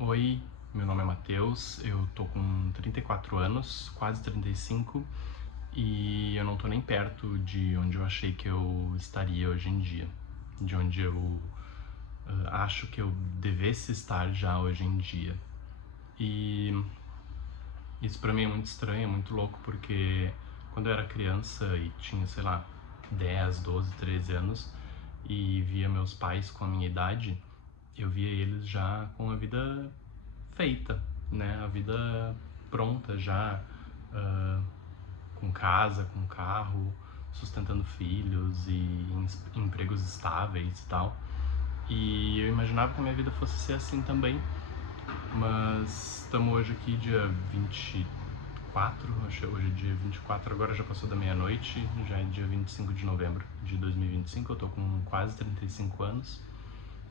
Oi, meu nome é Matheus, eu tô com 34 anos, quase 35, e eu não tô nem perto de onde eu achei que eu estaria hoje em dia, de onde eu acho que eu devesse estar já hoje em dia. E isso pra mim é muito estranho, é muito louco, porque quando eu era criança e tinha, sei lá, 10, 12, 13 anos, e via meus pais com a minha idade, eu via eles já com a vida feita, né? A vida pronta já, uh, com casa, com carro, sustentando filhos e empregos estáveis e tal. E eu imaginava que a minha vida fosse ser assim também, mas estamos hoje aqui dia 24, acho que hoje é dia 24, agora já passou da meia-noite, já é dia 25 de novembro de 2025, eu tô com quase 35 anos.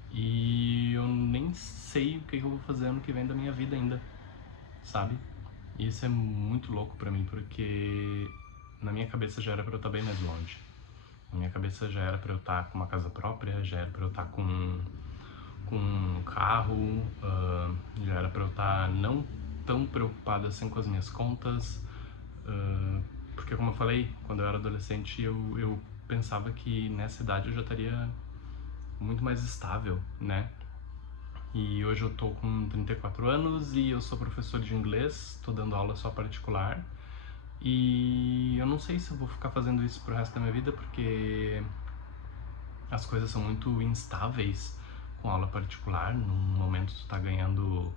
E eu nem sei o que eu vou fazer ano que vem da minha vida ainda, sabe? E isso é muito louco pra mim, porque na minha cabeça já era pra eu estar bem mais longe. Na minha cabeça já era pra eu estar com uma casa própria, já era pra eu estar com um carro, já era pra eu estar não tão preocupado assim com as minhas contas, porque como eu falei, quando eu era adolescente eu pensava que nessa idade eu já estaria muito mais estável, né? E hoje eu tô com 34 anos e eu sou professor de inglês, tô dando aula só particular. E eu não sei se eu vou ficar fazendo isso pro resto da minha vida, porque as coisas são muito instáveis com aula particular. Num momento tu tá ganhando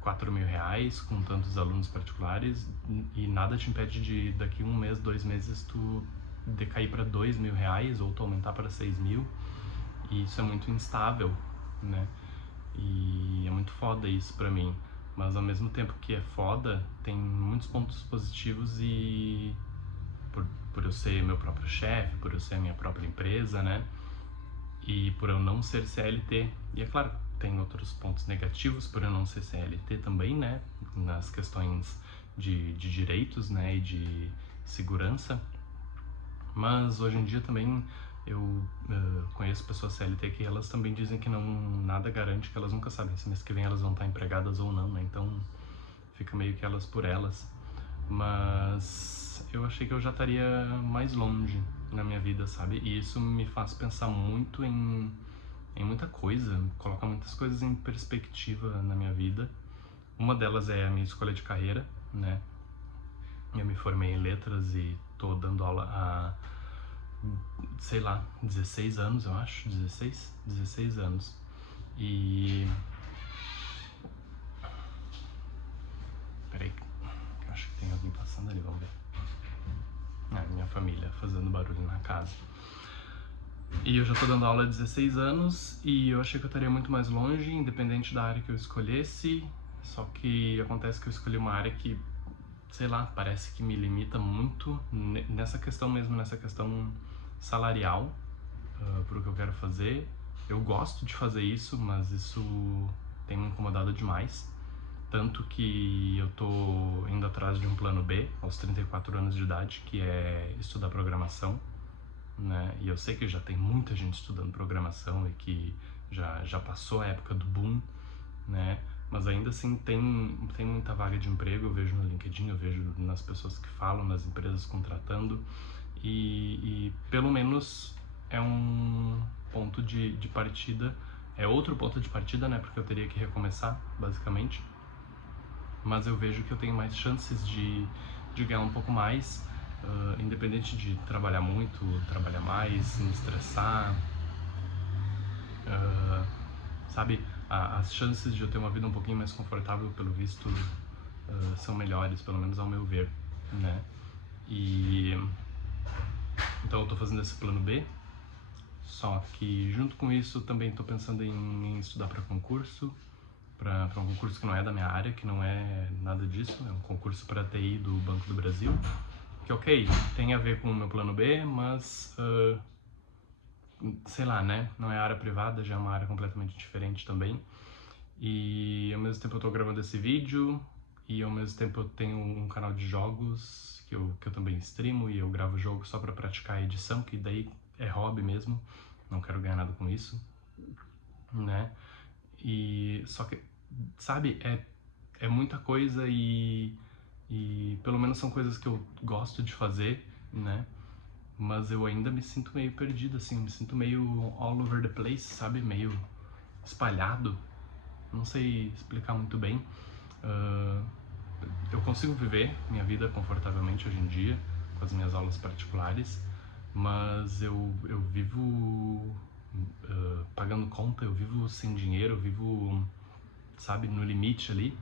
4.000 reais com tantos alunos particulares e nada te impede de daqui 1 mês, 2 meses tu decair para 2.000 reais ou tu aumentar para 6.000. E isso é muito instável, né? E é muito foda isso pra mim. Mas ao mesmo tempo que é foda, tem muitos pontos positivos e por eu ser meu próprio chefe, por eu ser a minha própria empresa, né? E por eu não ser CLT. E é claro, tem outros pontos negativos por eu não ser CLT também, né? Nas questões de direitos, né? E de segurança. Mas hoje em dia também eu conheço pessoas CLT que elas também dizem que não, nada garante, que elas nunca sabem se mês que vem elas vão estar empregadas ou não, né? Então fica meio que elas por elas. Mas eu achei que eu já estaria mais longe na minha vida, sabe? E isso me faz pensar muito em muita coisa, coloca muitas coisas em perspectiva na minha vida. Uma delas é a minha escolha de carreira, né? Eu me formei em letras e tô dando aula há, sei lá, 16 anos, eu acho, 16 anos. E... peraí, acho que tem alguém passando ali, vamos ver. Minha família fazendo barulho na casa. E eu já tô dando aula há 16 anos e eu achei que eu estaria muito mais longe, independente da área que eu escolhesse. Só que acontece que eu escolhi uma área que, sei lá, parece que me limita muito nessa questão mesmo, nessa questão salarial, pro que eu quero fazer. Eu gosto de fazer isso, mas isso tem me incomodado demais. Tanto que eu tô indo atrás de um plano B, aos 34 anos de idade, que é estudar programação, né? E eu sei que já tem muita gente estudando programação e que já passou a época do boom, né? Mas ainda assim tem muita vaga de emprego, eu vejo no LinkedIn, eu vejo nas pessoas que falam, nas empresas contratando, e pelo menos é um ponto de partida, é outro ponto de partida, né? Porque eu teria que recomeçar, basicamente. Mas eu vejo que eu tenho mais chances de ganhar um pouco mais, independente de trabalhar muito, trabalhar mais, me estressar, sabe? As chances de eu ter uma vida um pouquinho mais confortável, pelo visto, são melhores, pelo menos ao meu ver, né? E então eu tô fazendo esse plano B, só que junto com isso também tô pensando em estudar para concurso, para um concurso que não é da minha área, que não é nada disso, é um concurso para TI do Banco do Brasil, que ok, tem a ver com o meu plano B, mas sei lá, né, não é área privada, já é uma área completamente diferente também. E ao mesmo tempo eu tô gravando esse vídeo, e ao mesmo tempo eu tenho um canal de jogos que eu também streamo, e eu gravo jogo só pra praticar a edição, que daí é hobby mesmo, não quero ganhar nada com isso, né? E só que sabe, é muita coisa e pelo menos são coisas que eu gosto de fazer, né? Mas eu ainda me sinto meio perdido, assim, me sinto meio all over the place, sabe? Meio espalhado. Não sei explicar muito bem. Uh, eu consigo viver minha vida confortavelmente hoje em dia, com as minhas aulas particulares, mas eu vivo pagando conta, eu vivo sem dinheiro, eu vivo, sabe, no limite ali,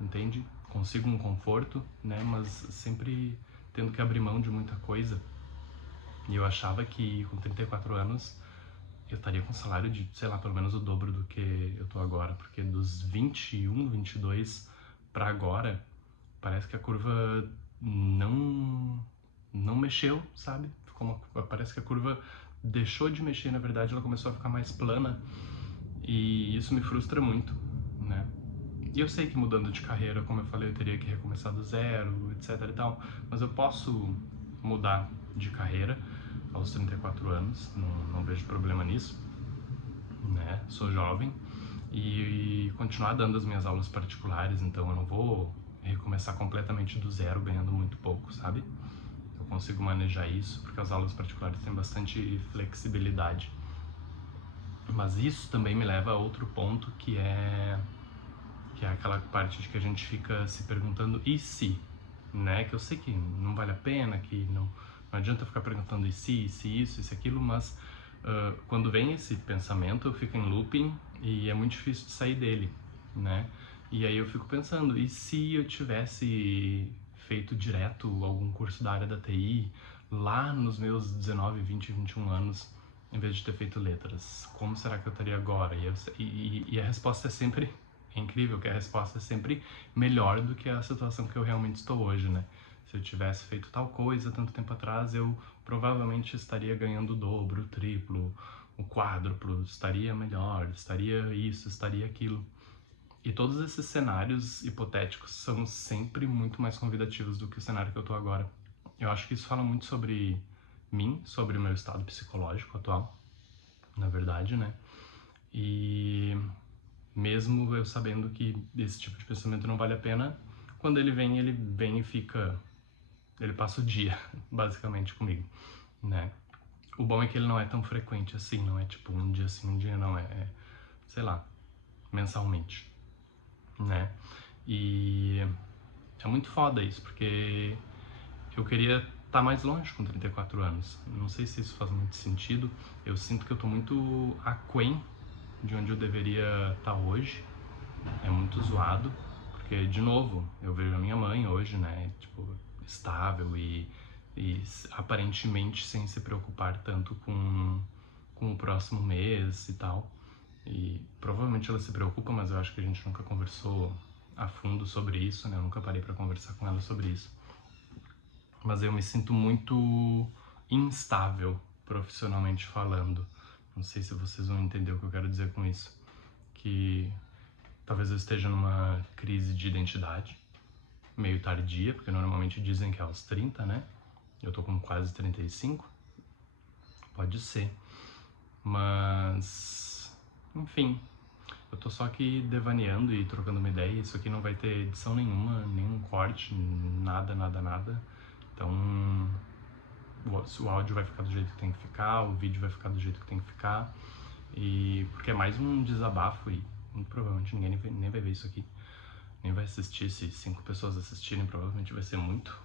entende? Consigo um conforto, né, mas sempre tendo que abrir mão de muita coisa. E eu achava que com 34 anos eu estaria com um salário de, sei lá, pelo menos o dobro do que eu tô agora, porque dos 21, 22 para agora, parece que a curva não mexeu, sabe? Parece que a curva deixou de mexer, na verdade ela começou a ficar mais plana e isso me frustra muito, né? E eu sei que mudando de carreira, como eu falei, eu teria que recomeçar do zero, etc e tal, mas eu posso mudar de carreira aos 34 anos, não vejo problema nisso, né? Sou jovem e continuar dando as minhas aulas particulares, então eu não vou recomeçar completamente do zero ganhando muito pouco, sabe? Eu consigo manejar isso porque as aulas particulares têm bastante flexibilidade. Mas isso também me leva a outro ponto que é aquela parte de que a gente fica se perguntando e se, né? Que eu sei que não vale a pena, que não adianta ficar perguntando e se isso, e se aquilo, mas quando vem esse pensamento eu fico em looping e é muito difícil de sair dele, né? E aí eu fico pensando, e se eu tivesse feito direto algum curso da área da TI lá nos meus 19, 20, 21 anos, em vez de ter feito letras? Como será que eu estaria agora? E a resposta é sempre... É incrível que a resposta é sempre melhor do que a situação que eu realmente estou hoje, né? Se eu tivesse feito tal coisa tanto tempo atrás, eu provavelmente estaria ganhando o dobro, o triplo, o quádruplo, estaria melhor, estaria isso, estaria aquilo. E todos esses cenários hipotéticos são sempre muito mais convidativos do que o cenário que eu tô agora. Eu acho que isso fala muito sobre mim, sobre o meu estado psicológico atual, na verdade, né? E mesmo eu sabendo que esse tipo de pensamento não vale a pena, quando ele vem e fica... Ele passa o dia, basicamente, comigo, né? O bom é que ele não é tão frequente assim, não é tipo um dia sim, um dia não, sei lá, mensalmente, né? E é muito foda isso, porque eu queria estar mais longe com 34 anos. Não sei se isso faz muito sentido, eu sinto que eu tô muito aquém de onde eu deveria estar hoje. É muito zoado, porque, de novo, eu vejo a minha mãe hoje, né, tipo, estável e aparentemente sem se preocupar tanto com o próximo mês e tal. E provavelmente ela se preocupa, mas eu acho que a gente nunca conversou a fundo sobre isso, né, eu nunca parei pra conversar com ela sobre isso. Mas eu me sinto muito instável, profissionalmente falando. Não sei se vocês vão entender o que eu quero dizer com isso. Que talvez eu esteja numa crise de identidade, meio tardia, porque normalmente dizem que é aos 30, né? Eu tô com quase 35. Pode ser. Mas... enfim. Eu tô só aqui devaneando e trocando uma ideia. Isso aqui não vai ter edição nenhuma, nenhum corte, nada, nada, nada. Então... o áudio vai ficar do jeito que tem que ficar, o vídeo vai ficar do jeito que tem que ficar. E... porque é mais um desabafo e muito provavelmente ninguém nem vai ver isso aqui. Nem vai assistir, se 5 pessoas assistirem, provavelmente vai ser muito.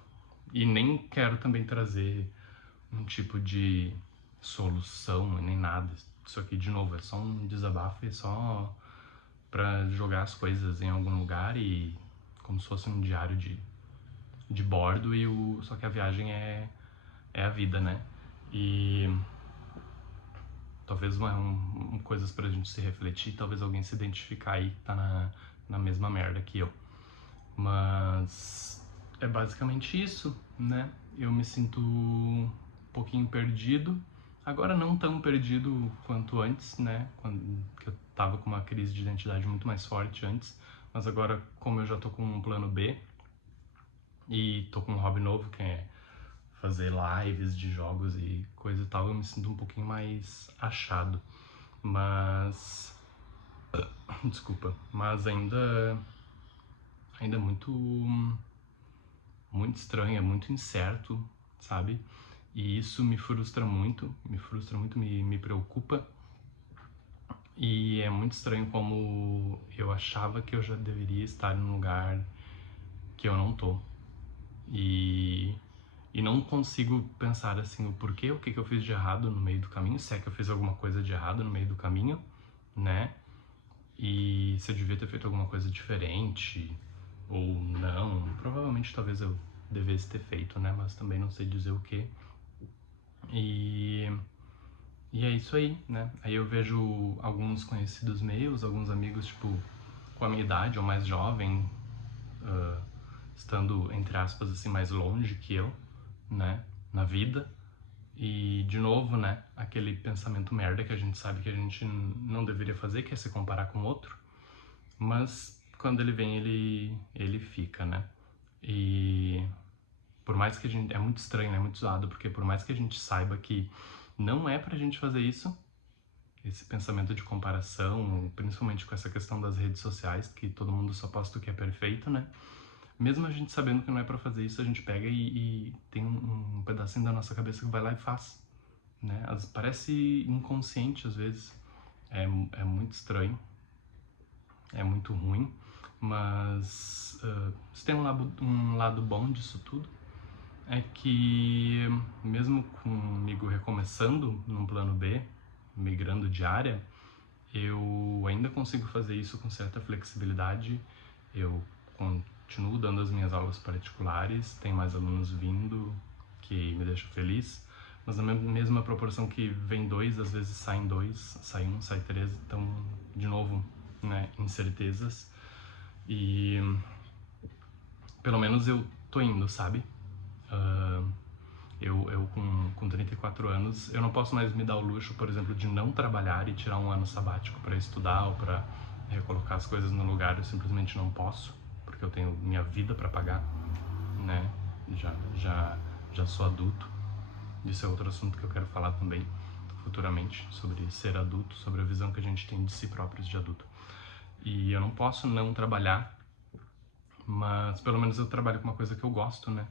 E nem quero também trazer um tipo de solução, nem nada. Isso aqui, de novo, é só um desabafo, é só pra jogar as coisas em algum lugar e como se fosse um diário de bordo, só que a viagem é a vida, né? E talvez coisas pra gente se refletir, talvez alguém se identificar aí que tá na mesma merda que eu. Mas é basicamente isso, né? Eu me sinto um pouquinho perdido. Agora não tão perdido quanto antes, né? Que eu tava com uma crise de identidade muito mais forte antes. Mas agora, como eu já tô com um plano B e tô com um hobby novo, que é fazer lives de jogos e coisa e tal, eu me sinto um pouquinho mais achado. Mas Desculpa, mas ainda é muito estranho, é muito incerto, sabe? E isso me frustra muito, me preocupa. E é muito estranho como eu achava que eu já deveria estar num lugar que eu não tô. E não consigo pensar assim o porquê, o que eu fiz de errado no meio do caminho, se é que eu fiz alguma coisa de errado no meio do caminho, né? E se eu devia ter feito alguma coisa diferente ou não. Provavelmente talvez eu devesse ter feito, né? Mas também não sei dizer o que. E é isso aí, né? Aí eu vejo alguns conhecidos meus, alguns amigos, tipo, com a minha idade ou mais jovem, estando, entre aspas, assim, mais longe que eu, né? Na vida. E, de novo, né? Aquele pensamento merda que a gente sabe que a gente não deveria fazer, que é se comparar com outro. Mas, quando ele vem, ele fica, né? E por mais que a gente... É muito estranho, né? É muito zoado, porque por mais que a gente saiba que não é pra gente fazer isso, esse pensamento de comparação, principalmente com essa questão das redes sociais, que todo mundo só posta o que é perfeito, né? Mesmo a gente sabendo que não é pra fazer isso, a gente pega e tem um pedacinho da nossa cabeça que vai lá e faz, né? Parece inconsciente às vezes, é muito estranho, é muito ruim, mas se tem um lado bom disso tudo, é que mesmo comigo recomeçando num plano B, migrando de área, eu ainda consigo fazer isso com certa flexibilidade. Eu continuo dando as minhas aulas particulares, tem mais alunos vindo, que me deixa feliz, mas na mesma proporção que vem dois, às vezes saem dois, sai um, sai três, então, de novo, né, incertezas. E pelo menos eu tô indo, sabe? Eu com 34 anos, eu não posso mais me dar o luxo, por exemplo, de não trabalhar e tirar um ano sabático para estudar ou para recolocar as coisas no lugar. Eu simplesmente não posso, porque eu tenho minha vida para pagar, né? Já sou adulto. Isso é outro assunto que eu quero falar também futuramente, sobre ser adulto, sobre a visão que a gente tem de si próprios de adulto. E eu não posso não trabalhar, mas pelo menos eu trabalho com uma coisa que eu gosto, né?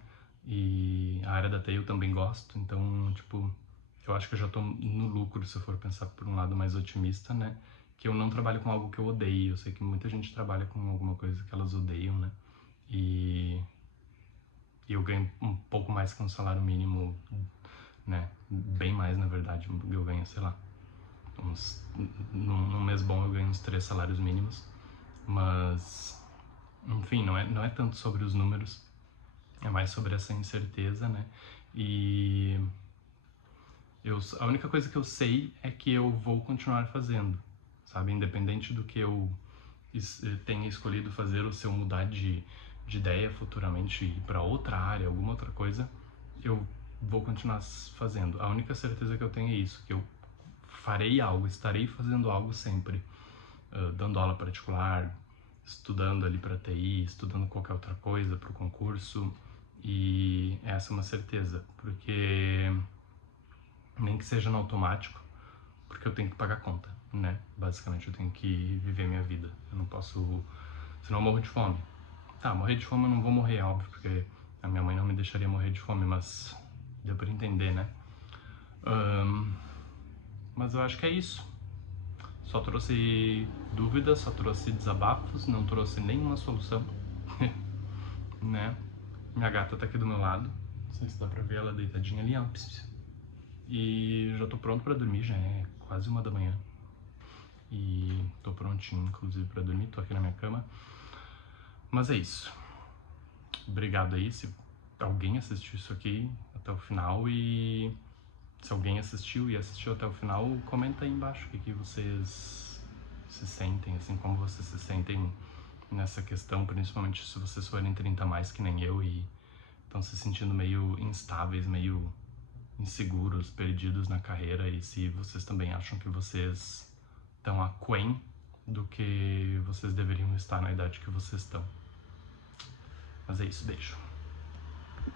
E a área da TI eu também gosto, então, tipo, eu acho que eu já tô no lucro se eu for pensar por um lado mais otimista, né? Que eu não trabalho com algo que eu odeio. Eu sei que muita gente trabalha com alguma coisa que elas odeiam, né? E eu ganho um pouco mais que um salário mínimo, né? Bem mais, na verdade. Eu ganho, sei lá, num mês bom eu ganho uns 3 salários mínimos. Mas, enfim, não é tanto sobre os números, é mais sobre essa incerteza, né? E a única coisa que eu sei é que eu vou continuar fazendo, sabe? Independente do que eu tenha escolhido fazer, ou se eu mudar de ideia futuramente e ir para outra área, alguma outra coisa, eu vou continuar fazendo. A única certeza que eu tenho é isso, que eu farei algo, estarei fazendo algo sempre, dando aula particular, estudando ali para TI, estudando qualquer outra coisa para o concurso, e essa é uma certeza, porque nem que seja no automático, porque eu tenho que pagar conta, né? Basicamente eu tenho que viver minha vida, eu não posso, senão eu morro de fome. Tá, morrer de fome eu não vou morrer, óbvio, porque a minha mãe não me deixaria morrer de fome, mas deu pra entender, né? Mas eu acho que é isso. Só trouxe dúvidas, só trouxe desabafos, não trouxe nenhuma solução, né? Minha gata tá aqui do meu lado, não sei se dá pra ver ela deitadinha ali, ó. E já tô pronto pra dormir, já é quase 1 da manhã. E tô prontinho, inclusive, pra dormir, tô aqui na minha cama. Mas é isso. Obrigado aí se alguém assistiu isso aqui até o final, e se alguém assistiu e assistiu até o final, comenta aí embaixo o que vocês se sentem, assim, como vocês se sentem nessa questão, principalmente se vocês forem 30 a mais que nem eu e estão se sentindo meio instáveis, meio inseguros, perdidos na carreira, e se vocês também acham que vocês estão aquém do que vocês deveriam estar na idade que vocês estão. Mas é isso, beijo.